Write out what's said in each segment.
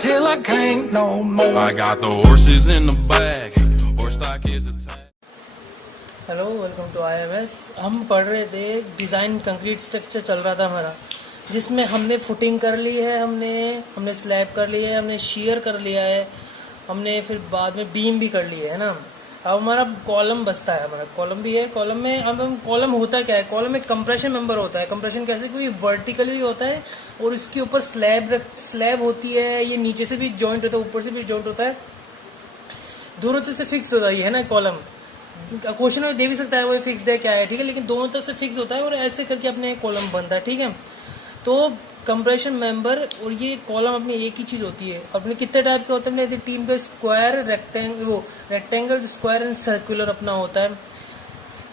till I can't no more. I got the horses in the back. Horse stock is attached. Hello, welcome to IMS। हम पढ़ रहे थे design concrete structure चल रहा था हमारा, जिसमें हमने फुटिंग कर ली है, हमने स्लैब कर लिया है, हमने शियर कर लिया है, हमने फिर बाद में बीम भी कर लिया है ना। अब हमारा कॉलम बचता है, हमारा कॉलम भी है। कॉलम में अब कॉलम होता क्या है, कॉलम में कंप्रेशन मेंबर होता है। कंप्रेशन कैसे, कोई वर्टिकली होता है और इसके ऊपर स्लैब होती है। ये नीचे से भी जॉइंट होता है, ऊपर से भी जॉइंट होता है, दोनों तरह से फिक्स होता है ना कॉलम। क्वेश्चन में दे भी सकता है वो फिक्स है क्या है, ठीक है, लेकिन दोनों तरफ से फिक्स होता है और ऐसे करके अपने कॉलम बनता है, ठीक है। तो कंप्रेशन मेंबर और ये कॉलम अपनी एक ही चीज होती है। अपने कितने टाइप के होते हैं अपने टीम पे, square, rectangle, square and circular अपना होता है।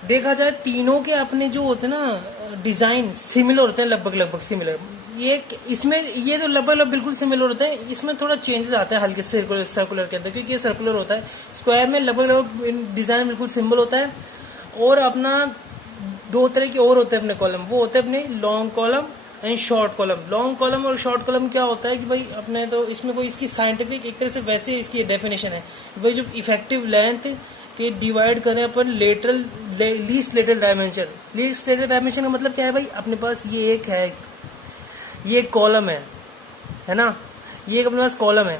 देखा जाए तीनों के अपने जो होते हैं ना डिजाइन सिमिलर होते हैं, लगभग सिमिलर। ये इसमें ये तो लगभग बिल्कुल सिमिलर होता है, इसमें थोड़ा चेंजेस आते हैं हल्के सर्कुलर के अंदर, क्योंकि ये सर्कुलर होता है। स्क्वायर में लगभग डिजाइन बिल्कुल सिंपल होता है। और अपना दो तरह के और होते हैं अपने कॉलम, वो होते हैं अपने long column and short column. Long column और शॉर्ट कॉलम क्या होता है कि भाई अपने तो इसमें कोई इसकी साइंटिफिक एक तरह से वैसे इसकी डेफिनेशन है कि भाई जो इफेक्टिव लेंथ के डिवाइड करें अपन least lateral dimension. Least lateral dimension का मतलब क्या है भाई, अपने पास ये एक है, ये कॉलम है ना, ये अपने पास कॉलम है।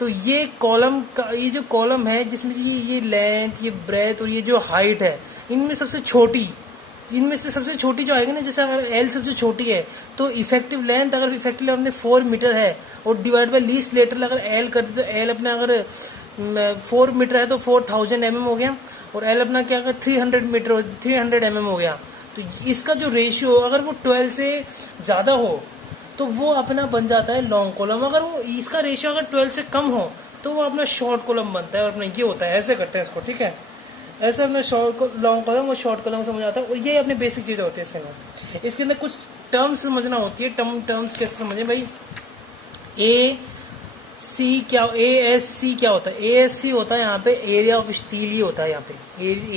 तो ये कॉलम का ये जो कॉलम है जिसमें ये लेंथ, ये ब्रेथ और ये जो हाइट है, इनमें सबसे छोटी जो आएगी ना, जैसे अगर एल सबसे छोटी है तो इफेक्टिव लेंथ, अगर इफेक्टिव लेंथ 4 मीटर है और डिवाइड बाय लीस्ट लेटरल अगर एल कर दे तो एल अपने अगर 4 मीटर है तो 4000 mm हो गया, और एल अपना क्या 300 mm हो गया। तो इसका जो रेशियो अगर वो 12 से ज्यादा हो तो वो अपना बन जाता है लॉन्ग कॉलम। अगर वो इसका रेशियो अगर 12 से कम हो तो वो अपना शॉर्ट कॉलम बनता है। और अपना ये होता है, ऐसे करते हैं इसको, ठीक है। ऐसे अपने लॉन्ग कॉलम और शॉर्ट कॉलम समझ आता है। और ये अपने बेसिक चीजें होती है इसके अंदर। इसके अंदर कुछ टर्म्स समझना होती है। टर्म्स कैसे समझे भाई, ASC क्या होता है। ASC होता है यहाँ पे एरिया ऑफ स्टील ही होता है, यहाँ पे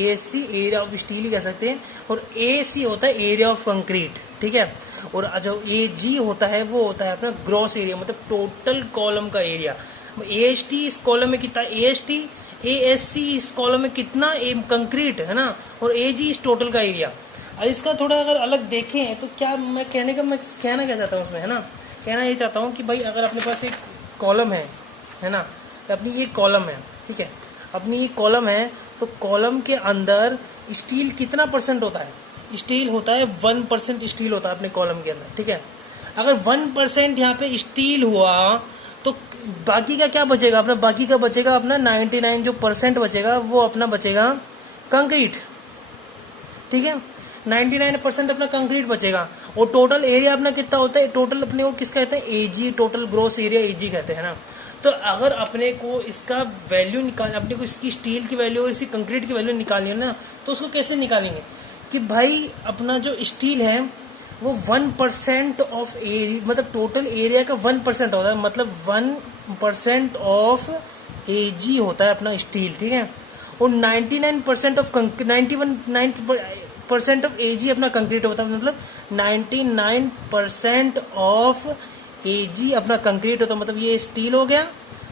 ASC एरिया ऑफ स्टील ही कह सकते हैं। और AC होता है एरिया ऑफ कंक्रीट, ठीक है। और जो AG होता है वो होता है अपना ग्रॉस एरिया, मतलब टोटल कॉलम का एरिया। AST इस कॉलम में कितना, ASC इस कॉलम में कितना कंक्रीट है ना, और AG इस टोटल का एरिया। इसका थोड़ा अगर अलग देखें तो क्या मैं कहना क्या चाहता हूँ उसमें, है ना, कहना ये चाहता हूँ कि भाई अगर अपने पास एक कॉलम है ना, अपनी ये कॉलम है, ठीक है, अपनी ये कॉलम है, तो कॉलम के अंदर स्टील कितना % होता है, स्टील होता है 1% स्टील होता है अपने कॉलम के अंदर, ठीक है। अगर 1% यहाँ पे स्टील हुआ तो बाकी का क्या बचेगा अपना, बाकी का बचेगा अपना 99 जो % बचेगा वो अपना बचेगा कंक्रीट, ठीक है। 99% अपना कंक्रीट बचेगा। और टोटल एरिया अपना कितना होता है, टोटल अपने को किसका कहते हैं, AG, total gross area AG कहते हैं ना। तो अगर अपने को इसका वैल्यू अपने को इसकी स्टील की वैल्यू और इसकी कंक्रीट की वैल्यू निकालनी है ना, तो उसको कैसे निकालेंगे कि भाई अपना जो स्टील है वो 1% ऑफ एरिया, मतलब टोटल एरिया का 1% होता है, मतलब 1% ऑफ AG होता है अपना स्टील, ठीक है। और 99% ऑफ 91% ऑफ AG अपना कंक्रीट होता है, मतलब 99% ऑफ AG अपना कंक्रीट होता है, मतलब ये स्टील हो गया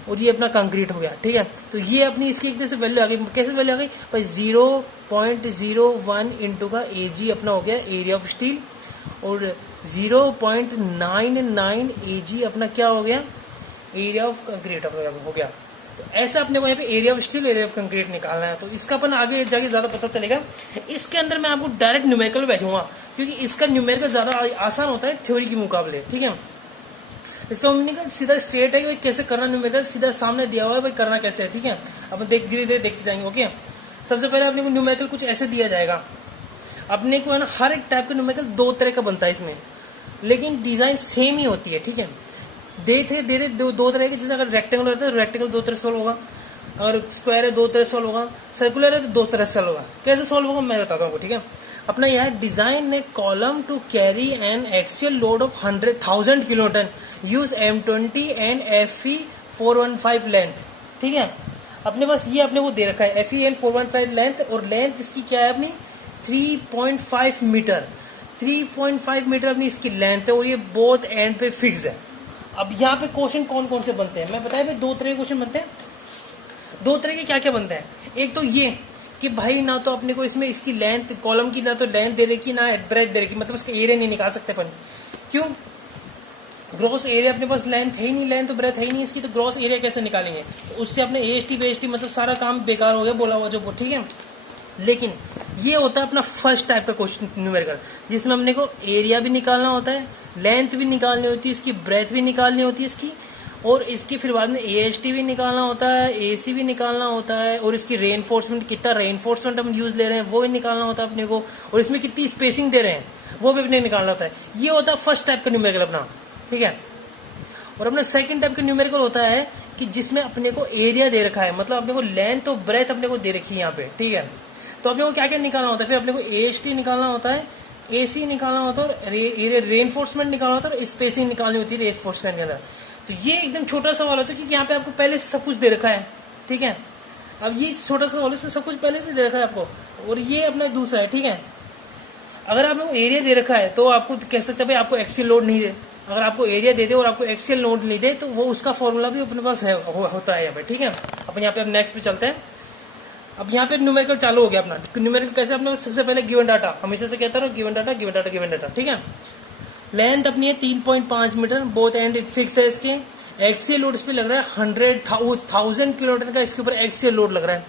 और ये अपना कंक्रीट हो गया, ठीक है। तो ये अपनी इसकी एक तरह से वैल्यू आ गई। कैसे वैल्यू आ गई भाई, 0.01 इंटू का AG अपना हो गया एरिया ऑफ स्टील, और 0.99 AG अपना क्या हो गया, एरिया ऑफ कंक्रीट अपना हो गया। तो ऐसा अपने को यहाँ पे area of steel, area of concrete निकालना है। तो इसका अपन आगे जाके ज्यादा पता चलेगा। इसके अंदर मैं आपको डायरेक्ट न्यूमेरिकल भेजूंगा, क्योंकि इसका न्यूमेरिकल ज्यादा आसान होता है थ्योरी के मुकाबले, ठीक है। इसका न्यूमेरिकल सीधा स्ट्रेट है कि भाई कैसे करना, न्यूमेरिकल सीधा सामने दिया हुआ है भाई करना कैसे है, ठीक है। अपन धीरे धीरे देखते जाएंगे, ओके। सबसे पहले अपने को न्यूमेरिकल कुछ ऐसे दिया जाएगा। अपने को है ना हर एक टाइप का न्यूमेरिकल 2 तरह का बनता है इसमें, लेकिन डिजाइन सेम ही होती है, ठीक है। दे दो तरह के, जैसे अगर रेक्टेंगल रहता है तो रेक्टेंगल 2 तरह सॉल्व होगा, अगर स्क्वायर है 2 तरह सॉल्व होगा, सर्कुलर है तो 2 तरह सॉल्व होगा। कैसे सॉल्व होगा मैं बताता हूँ, ठीक है। अपना यह डिजाइन ने column to carry an actual load of 100,000 kiloton, use M20 and FE 415 length, ठीक है। अपने पास ये अपने को दे रखा है FE एंड 415 लेंथ, और लेंथ इसकी क्या है अपनी 3.5 मीटर। 3.5 मीटर अपनी इसकी लेंथ है, और ये बोथ एंड पे फिक्स है। अब यहाँ पे क्वेश्चन कौन कौन से बनते हैं मैं बताया भाई, दो तरह के क्वेश्चन बनते हैं। दो तरह के क्या क्या बनते हैं, एक तो ये कि भाई ना तो अपने को इसमें इसकी लेंथ कॉलम की ना तो लेंथ दे रखी ना ब्रेथ दे रखी, मतलब इसका एरिया नहीं निकाल सकते अपन। क्यों? ग्रॉस एरिया अपने पास लेंथ है ही नहीं, लेंथ तो ब्रेथ है ही नहीं इसकी, तो ग्रॉस एरिया कैसे निकालेंगे? तो उससे अपने एएसटी बेएसटी मतलब सारा काम बेकार हो गया बोला हुआ जो, ठीक है। लेकिन ये होता है अपना फर्स्ट टाइप का क्वेश्चन न्यूमेरिकल, जिसमें अपने को एरिया भी निकालना होता है, लेंथ भी निकालनी होती है, इसकी ब्रेथ भी निकालनी होती है इसकी, और इसकी फिर बाद में एएसटी भी निकालना होता है, एसी भी निकालना होता है, और इसकी रेनफोर्समेंट कितना रेनफोर्समेंट हम यूज ले रहे हैं वो भी निकालना होता है अपने को, और इसमें कितनी स्पेसिंग दे रहे हैं वो भी अपने निकालना होता है। ये होता है फर्स्ट टाइप का न्यूमेरिकल अपना, ठीक है। और अपना सेकंड टाइप का न्यूमेरिकल होता है कि जिसमें अपने को एरिया दे रखा है, मतलब अपने को लेंथ और ब्रेथ अपने को दे रखी है यहाँ पे, ठीक है। तो अपने को क्या क्या निकालना होता है, फिर अपने को एएसटी निकालना होता है, एसी निकालना होता है, और रेनफोर्समेंट निकालना होता है, और स्पेसिंग निकालनी होती है रेनफोर्समेंट के अंदर। तो ये एकदम छोटा सवाल होता है क्योंकि यहाँ पे आपको पहले से सब कुछ दे रखा है, ठीक है। अब ये छोटा सा सवाल है, सब कुछ पहले से दे रखा है आपको, और ये अपना दूसरा है, ठीक है। अगर आप लोग एरिया दे रखा है तो आपको कह सकते हैं भाई आपको एक्सियल लोड नहीं दे, अगर आपको एरिया दे दे और आपको एक्सियल लोड नहीं दे तो वो उसका फॉर्मूला भी अपने पास है, होता है यहाँ पे, ठीक है। अपन यहाँ पे अब नेक्स्ट पे चलते हैं। अब यहाँ पे न्यूमेरिकल चालू हो गया अपना। न्यूमेरिकल कैसे? अपने सबसे पहले गिवन डाटा, हमेशा से कहता रहो given data given data given data, ठीक है। लेंथ अपनी है 3.5 मीटर, बोथ एंड फिक्स है इसके। एक्सियल लोड इस पे लग रहा है 100,000 किलोमीटर का इसके ऊपर एक्सियल लोड लग रहा है।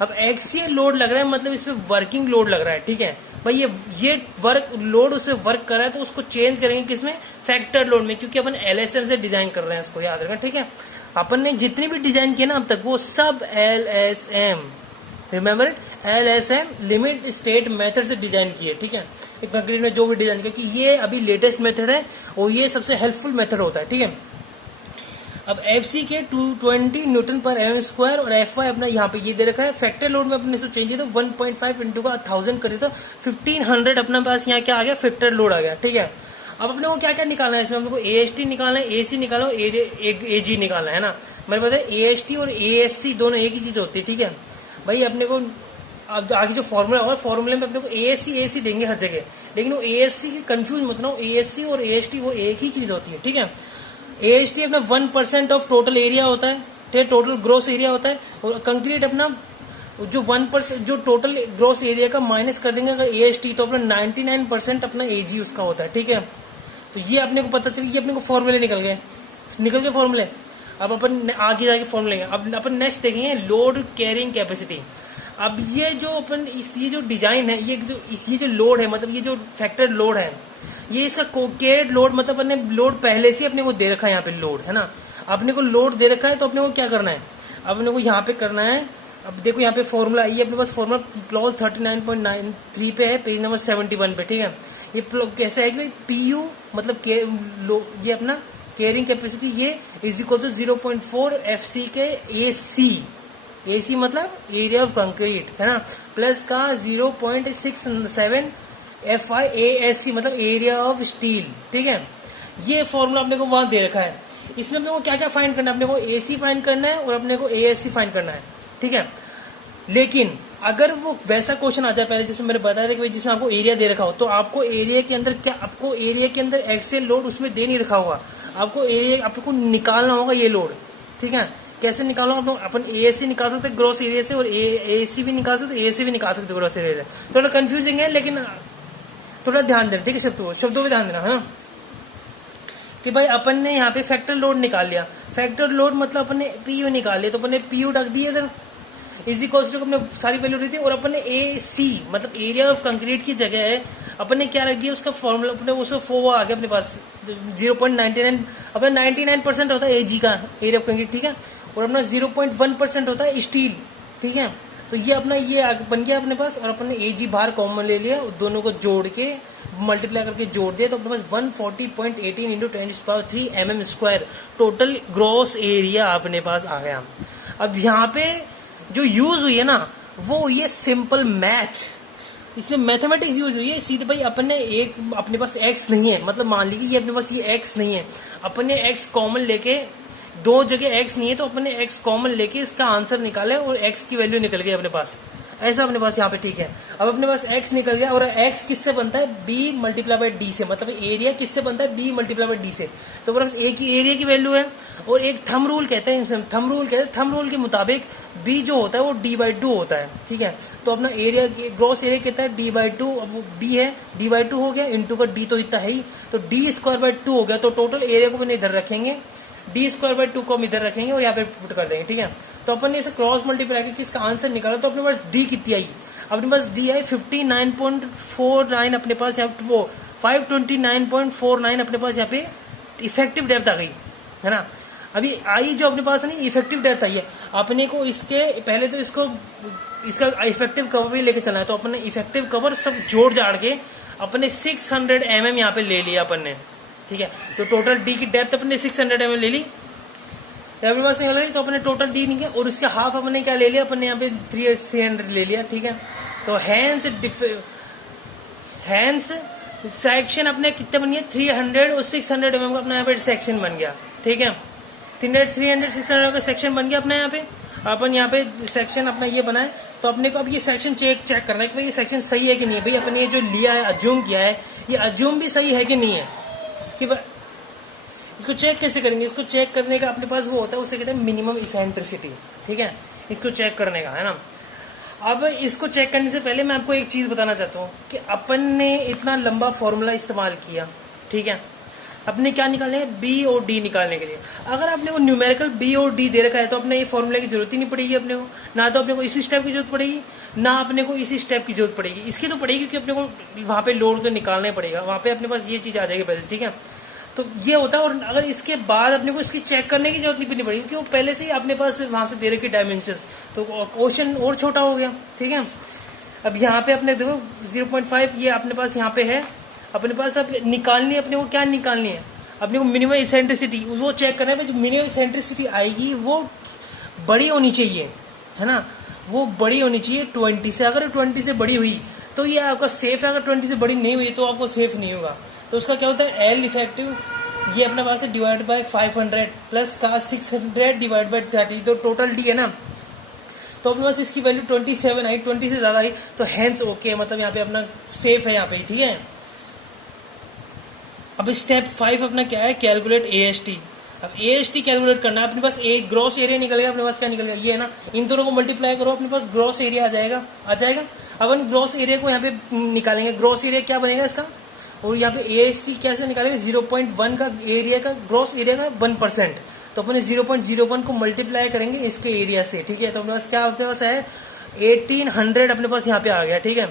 अब एक्सियल लोड लग रहा है मतलब इस पे वर्किंग लोड लग रहा है, ठीक है भाई। ये वर्क लोड उस पर वर्क कर रहा है तो उसको चेंज करेंगे किसमें? फैक्टर लोड में, क्योंकि अपन एलएसएम से डिजाइन कर रहे हैं, इसको याद रखना, ठीक है। अपन ने जितनी भी डिजाइन किया ना अब तक वो सब LSM, remember it, LSM limit state method से डिजाइन किए, ठीक है। कंक्रीट में जो भी डिजाइन किया कि ये अभी लेटेस्ट मेथड है और ये सबसे हेल्पफुल मेथड होता है, ठीक है। अब एफसी के 220 न्यूटन पर एम स्क्वायर और एफ वाई अपना यहाँ पे ये दे रखा है। फैक्टर लोड में अपने से चेंज किया तो 1.5 इंटू का 1000 कर दिया तो 1500 अपना पास यहाँ क्या आ गया? फैक्टर लोड आ गया, ठीक है। अब अपने को क्या क्या निकालना है इसमें? अपने को एएसटी निकालना है, एसी निकालना है, एजी निकालना है ना। मेरे पता है एएसटी और एएससी दोनों एक ही चीज होती है, ठीक है भाई। अपने को अब आगे जो फॉर्मूला होगा फॉर्मूले में अपने को एएससी एसी देंगे हर जगह, लेकिन वो एएससी की कंफ्यूज मत ना, एएससी और एएसटी वो एक ही चीज होती है, ठीक है। एएसटी अपना 1% ऑफ टोटल एरिया होता है, ठीक है, टोटल ग्रोस एरिया होता है। और कंक्रीट अपना जो 1% जो टोटल ग्रोस एरिया का माइनस कर देंगे अगर एएसटी तो अपना 99% अपना एजी उसका होता है, ठीक है। तो ये अपने को पता चली, ये अपने को फॉर्मूले निकल गए फॉर्मूले। अब अपन आगे जाके फॉर्मूले, अब अपन नेक्स्ट देखेंगे लोड कैरिंग कैपेसिटी। अब ये जो अपन ये जो डिजाइन है, ये जो लोड है, मतलब ये जो फैक्टर लोड है, ये इसका कैरिड लोड, मतलब अपने लोड पहले से अपने को दे रखा है, यहाँ पे लोड है ना। अपने को लोड दे रखा है तो अपने को क्या करना है? अपने को यहाँ पे करना है। अब देखो यहाँ पे फॉर्मूला आई है अपने पास, फॉर्मूला क्लॉज 39.93 पे है, पेज नंबर 71 पे, ठीक है। ये कैसे है कि पीयू मतलब ये अपना कैरिंग कैपेसिटी ये इज इक्वल टू 0.4 एफसी के एसी मतलब एरिया ऑफ कंक्रीट है ना, प्लस का 0.67 FIASC मतलब एरिया ऑफ स्टील, ठीक है। ये फॉर्मूला अपने को वहां दे रखा है। इसमें अपने को क्या क्या फाइंड करना है? अपने को एसी फाइंड करना है और अपने को ASC फाइंड करना है, ठीक है। लेकिन अगर वो वैसा क्वेश्चन आ जाए पहले जैसे मैंने बताया था कि जिसमें आपको एरिया दे रखा हो, तो आपको एरिया के अंदर क्या, आपको एरिया के अंदर एक्सेल लोड उसमें दे नहीं रखा होगा, आपको एरिया आपको निकालना होगा ये लोड, ठीक है। कैसे निकालो? अपन ASC निकाल सकते ग्रॉस एरिया से और AAC भी निकाल सकते, AAC भी निकाल सकते ग्रॉस एरिया से। थोड़ा कंफ्यूजिंग है लेकिन थोड़ा ध्यान देना, ठीक है। शब्दों पे ध्यान देना है ना कि भाई अपन ने यहाँ पे फैक्टर लोड निकाल लिया। फैक्टर लोड मतलब अपन ने PU निकाल लिया, तो अपन ने PU रख दिया इधर इजी कॉस्ट अपने सारी वैल्यू रही थी, और अपन ने AC मतलब एरिया ऑफ कंक्रीट की जगह है अपन ने क्या रख दिया उसका फॉर्मूला, अपने उसका वो आ गया अपने पास 0.99, अपना 99% होता है AG का एरिया ऑफ कंक्रीट, ठीक है। और अपना 0.1% होता है स्टील, ठीक है। तो ये अपना ये बन गया अपने पास, और अपन ने AG बाहर कॉमन ले लिया, दोनों को जोड़ के मल्टीप्लाई करके जोड़ दिया, तो अपने पास 140.18 into 10³ mm square total gross area अपने पास आ गया। अब यहाँ पे जो यूज हुई है ना वो ये सिंपल मैथ, इसमें मैथमेटिक्स यूज हुई है सीधे। भाई अपन ने एक अपने पास x नहीं है, मतलब मान लीजिए ये अपने पास ये x नहीं है, अपन ने x कॉमन लेके, दो जगह x नहीं है तो अपन ने x कॉमन लेके इसका आंसर निकाले और x की वैल्यू निकल गई अपने पास। ऐसा अपने पास यहाँ पे, ठीक है। अब अपने पास x निकल गया, और x किससे बनता है, b मल्टीप्लाई बाय d से, मतलब एरिया किससे बनता है, b मल्टीप्लाई बाय d से। तो बस एक ही एरिया की वैल्यू है, और एक थंब रूल कहते हैं, थंब रूल के मुताबिक b जो होता है वो d/2 होता है, ठीक है। तो अपना एरिया, ग्रॉस एरिया कितना है, d/2, अब वो b है, d/2 हो गया, इंटू का d तो इतना है ही, तो d²/2 हो गया। तो टोटल एरिया को मैंने इधर रखेंगे, d²/2 को हम इधर रखेंगे और यहाँ पे पुट कर देंगे, ठीक है। तो अपन ने इसे क्रॉस मल्टीप्लाई करके इसका आंसर निकाला, तो अपने पास d कितनी आई, अपने पास d आई 59.49, अपने पास यहाँ वो 529.49 अपने पास यहाँ पे इफेक्टिव डेप्थ आ गई, है ना। अभी आई जो अपने पास नहीं इफेक्टिव डेप्थ आई है, अपने को इसके पहले तो इसका इफेक्टिव कवर भी लेके चलना है। तो अपन ने इफेक्टिव कवर सब जोड़ जाड़ के अपने 600 mm यहाँ पे ले लिया अपन ने, ठीक है। तो टोटल डी की डेप्थ अपने 600 mm ले ली, अपने पास निकल गई। तो अपने टोटल डी निकले, और उसके हाफ अपने क्या ले लिया, अपने यहाँ पे 300 ले लिया, ठीक है। तो हैंस सेक्शन अपने कितने बन गए, 300 और 600 mm का अपना यहाँ पे सेक्शन बन गया, ठीक है। 300 600 का सेक्शन बन गया अपना यहाँ पे। अपन यहाँ पे सेक्शन अपना ये बना है, तो अपने को अब ये सेक्शन चेक करना है कि भाई ये सेक्शन सही है कि नहीं है। भाई अपने ये जो लिया है, अज्यूम किया है, ये अज्यूम भी सही है कि नहीं है, कि इसको चेक कैसे करेंगे। इसको चेक करने का अपने पास वो होता है, उसे कहते हैं मिनिमम इसेंट्रिसिटी, ठीक है। इसको चेक करने का, है ना। अब इसको चेक करने से पहले मैं आपको एक चीज बताना चाहता हूँ कि अपन ने इतना लंबा फॉर्मूला इस्तेमाल किया, ठीक है। अपने क्या निकालने है, बी और डी निकालने के लिए। अगर आपने वो न्यूमेरिकल बी और डी दे रखा है, तो अपने ये फॉर्मूले की जरूरत ही नहीं पड़ेगी अपने को, ना तो अपने को इसी स्टेप की जरूरत पड़ेगी, ना अपने को इसी स्टेप की जरूरत पड़ेगी। इसकी तो पड़ेगी क्योंकि अपने को वहां पे लोड तो निकालना ही पड़ेगा, वहां पे अपने पास ये चीज आ जाएगी पहले, ठीक है। तो ये होता है, और अगर इसके बाद अपने को इसकी चेक करने की जरूरत नहीं पड़ेगी, क्योंकि वो पहले से ही अपने पास वहां से दे रखी डायमेंशंस, तो क्वेश्चन और छोटा हो गया, ठीक है। अब यहाँ पे अपने देखो 0.5 ये अपने पास यहाँ पे है, अपने पास अब निकालनी है, अपने को क्या निकालनी है, अपने को मिनिमम इसेंट्रिसिटी, वो चेक करना है। जो मिनिमम इसेंट्रिसिटी आएगी वो बड़ी होनी चाहिए, है ना, वो बड़ी होनी चाहिए 20 से। अगर 20 से बड़ी हुई तो ये आपका सेफ है, अगर 20 से बड़ी नहीं हुई तो आपको सेफ नहीं होगा। तो उसका क्या होता है, एल इफेक्टिव ये अपने पास है डिवाइड बाय 500 प्लस का 600 डिवाइड बाय 30, तो टोटल डी है ना। तो अपने पास इसकी वैल्यू 27 आई, 20 से ज्यादा आई, तो हैंस ओके, मतलब यहाँ पे अपना सेफ है यहाँ पे, ठीक है। अब स्टेप 5 अपना क्या है, कैलकुलेट AST। अब AST कैलकुलेट करना है, अपने पास एक ग्रॉस एरिया निकल गया, अपने पास क्या निकल गया, ये है ना, इन दोनों को मल्टीप्लाई करो, अपने पास ग्रॉस एरिया आ जाएगा। अब हम ग्रॉस एरिया को यहाँ पे निकालेंगे, ग्रॉस एरिया क्या बनेगा इसका, और यहाँ पे AST कैसे निकालेंगे, 0.1 का एरिया का, ग्रॉस एरिया का 1%, तो अपने 0.01 को मल्टीप्लाई करेंगे इसके एरिया से, ठीक है। तो अपने पास क्या, अपने पास है 1800 अपने पास यहाँ पे आ गया, ठीक है।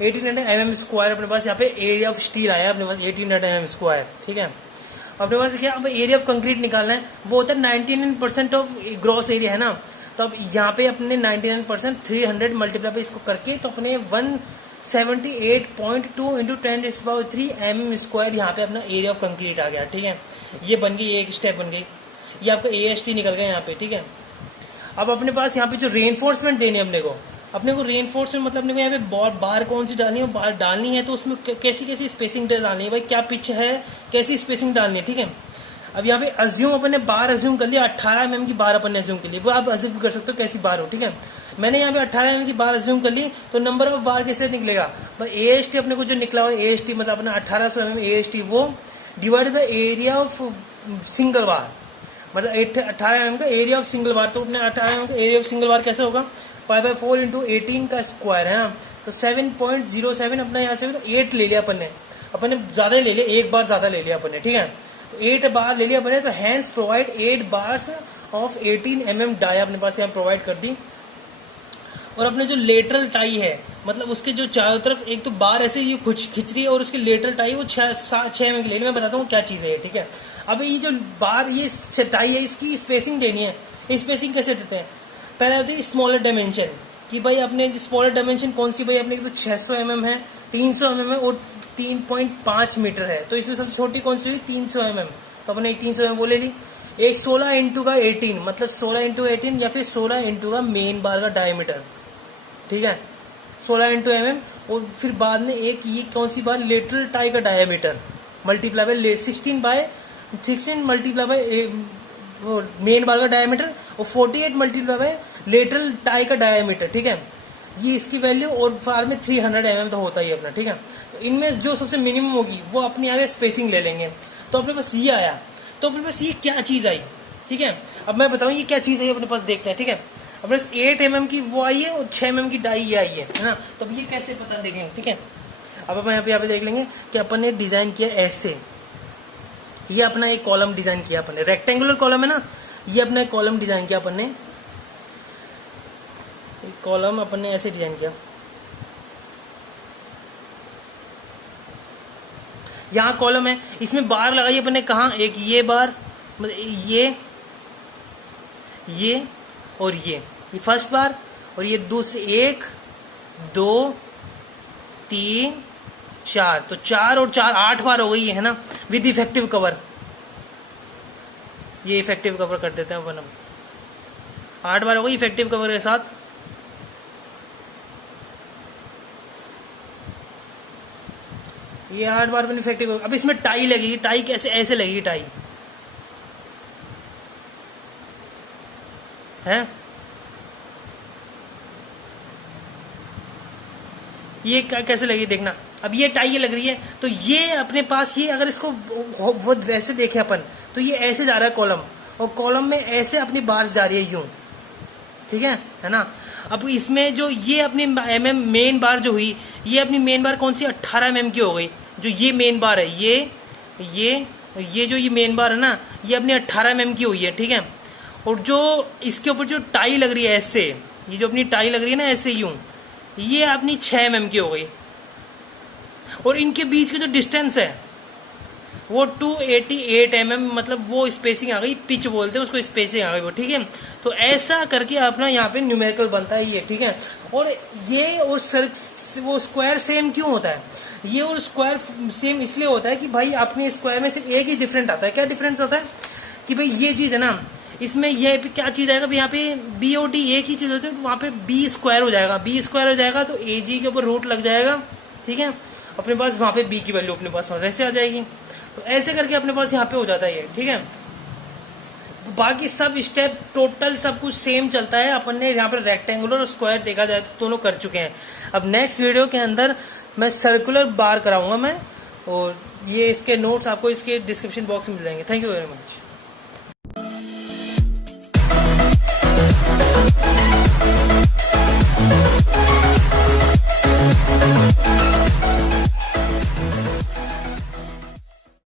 1800 mm स्क्वायर अपने पास यहाँ पे एरिया ऑफ स्टील आया, अपने पास 1800 mm स्क्वायर, ठीक है। अपने पास क्या, अब एरिया ऑफ कंक्रीट निकालना है, वो होता है 99% ऑफ ग्रॉस एरिया, है ना। तो अब यहाँ पे अपने 99% 300 मल्टीप्लाई पे इसको करके, तो अपने 178.2 इंटू 10⁻³ mm स्क्वायर यहाँ पे अपना एरिया ऑफ कंक्रीट आ गया, ठीक है। ये बन गई, एक स्टेप बन गई, ये आपका AST निकल गया यहाँ पे, ठीक है। अब अपने पास यहाँ पे जो रेनफोर्समेंट देनी है अपने को रेनफोर्समेंट मतलब अपने को यहाँ पे बार कौन सी डालनी है, बार डालनी है तो उसमें कैसी कैसी स्पेसिंग डालनी है, भाई क्या पिच है, कैसी स्पेसिंग डालनी है, ठीक है। अब यहाँ पे अज्यूम अपन ने बार अज्यूम कर लिया, 18 mm की बार अपन ने अज्यूम कर ली, वो आप अज्यूम कर सकते हो कैसी बार हो, ठीक है। मैंने यहाँ पे 18 mm की बार अज्यूम कर ली, तो नंबर ऑफ बार कैसे निकलेगा, AST अपने को जो निकला हुआ AST मतलब अपना 1800 mm AST, वो divide by area of single bar, मतलब 18 mm का एरिया ऑफ सिंगल बार। तो अपने 18 mm का एरिया ऑफ सिंगल बार कैसे होगा, 5/4 इंटू 18 का स्क्वायर, है ना। तो 7.07 अपना यहाँ से, तो 8 ले लिया अपन ने ज्यादा ले लिया, एक बार ज्यादा ले लिया अपन ने, ठीक है। तो 8 बार ले लिया अपन ने, तो hence provide 8 bars of 18 mm dia अपने पास यहाँ प्रोवाइड कर दी। और अपने जो लेटरल टाई है, मतलब उसके जो चारों तरफ एक तो बार ऐसे ये खिंच रही है, और उसकी लेटरल टाई वो 6 mm की ले ली। मैं बताता हूँ क्या चीज है, ठीक है। अब ये जो बार ये टाई है, इसकी स्पेसिंग देनी है, स्पेसिंग कैसे देते हैं, पहले होती है स्मॉलर डायमेंशन, कि भाई अपने स्मॉलर डायमेंशन कौन सी, भाई अपने तो 600 mm है, 300 mm है और 3.5 मीटर है। तो इसमें सबसे छोटी कौन सी हुई, 300 mm, तो अपने एक 300 mm वो ले ली। एक 16 इंटू का 18, मतलब 16 इंटू 18 या फिर 16 इंटू का मेन बार का डायमीटर, ठीक है, 16 इंटू mm। और फिर बाद में एक ये कौन सी बार, लेटरल टाई का diameter multiply by 16 multiply by main बार का डायमीटर, और 48 मल्टीप्लाई बाय लेटरल टाई का डायमीटर, ठीक है। ये इसकी वैल्यू, और बार में 300 mm तो होता ही है अपना, ठीक है। तो इनमें जो सबसे मिनिमम होगी वो अपने यहाँ स्पेसिंग ले लेंगे। तो अपने पास ये आया, तो अपने पास ये क्या चीज आई, ठीक है। अब मैं बताऊँ ये क्या चीज आई अपने पास, देखते हैं, ठीक है। अपने पास 8 mm की वो आई है और 6 mm की डाई ये आई है ना। तो अब ये कैसे पता देखेंगे, ठीक है। अब अपन यहाँ पे देख लेंगे कि अपन ने डिजाइन किया ऐसे, ये अपना एक कॉलम डिजाइन किया अपन ने, रेक्टेंगुलर कॉलम है ना, ये अपना एक कॉलम डिजाइन किया अपन ने, एक कॉलम अपन ने ऐसे डिजाइन किया। यहाँ कॉलम है, इसमें बार लगाई अपन ने कहा, एक ये बार, मतलब ये और ये फर्स्ट बार, और ये दूसरे 1 2 3 4, तो 4 और 4 8 बार हो गई है ना, विद इफेक्टिव कवर। ये इफेक्टिव कवर कर देते हैं अपन, 8 बार हो गई इफेक्टिव कवर के साथ। ये 8 बार में इफेक्टिव कवर। अब इसमें टाई लगेगी, टाई कैसे, ऐसे लगेगी टाई है। ये कैसे लगेगी देखना। अब ये टाई ये लग रही है, तो ये अपने पास, ये अगर इसको वो वैसे देखें अपन, तो ये ऐसे जा रहा है कॉलम, और कॉलम में ऐसे अपनी बार्स जा रही है यूं, ठीक है ना। अब इसमें जो ये अपनी मेन बार जो हुई, ये अपनी मेन बार कौन सी, 18 mm की हो गई। जो ये मेन बार है, ये जो ये मेन बार है ना, ये अपनी 18 mm की हुई है, ठीक है। और जो इसके ऊपर जो टाई लग रही है ऐसे, ये जो अपनी टाई लग रही है ना ऐसे यूं, ये अपनी 6 mm की हो गई। और इनके बीच की जो डिस्टेंस है वो 288 mm, मतलब वो स्पेसिंग आ गई, पिच बोलते हैं उसको, स्पेसिंग आ गई वो, ठीक है। तो ऐसा करके अपना यहाँ पे न्यूमेरिकल बनता है ये, ठीक है। और ये और वो स्क्वायर सेम क्यों होता है, ये और स्क्वायर सेम इसलिए होता है कि भाई अपने स्क्वायर में सिर्फ एक ही डिफरेंट आता है। क्या डिफरेंस आता है कि भाई ये चीज है ना, इसमें ये क्या चीज आएगा, यहाँ पे बी और डी एक ही चीज होती है, वहां पे बी स्क्वायर हो जाएगा, बी स्क्वायर हो जाएगा तो ए जी के ऊपर रूट लग जाएगा, ठीक है। अपने पास वहां पे बी की वैल्यू अपने पास वैसे आ जाएगी। तो ऐसे करके अपने पास यहाँ पे हो जाता है ये, ठीक है। बाकी सब स्टेप टोटल सब कुछ सेम चलता है। अपन ने यहाँ पर रेक्टेंगुलर और स्क्वायर देखा जाए तो दोनों कर चुके हैं। अब नेक्स्ट वीडियो के अंदर मैं सर्कुलर बार कराऊंगा मैं, और ये इसके नोट्स आपको इसके डिस्क्रिप्शन बॉक्स में मिल जाएंगे। Thank you very much.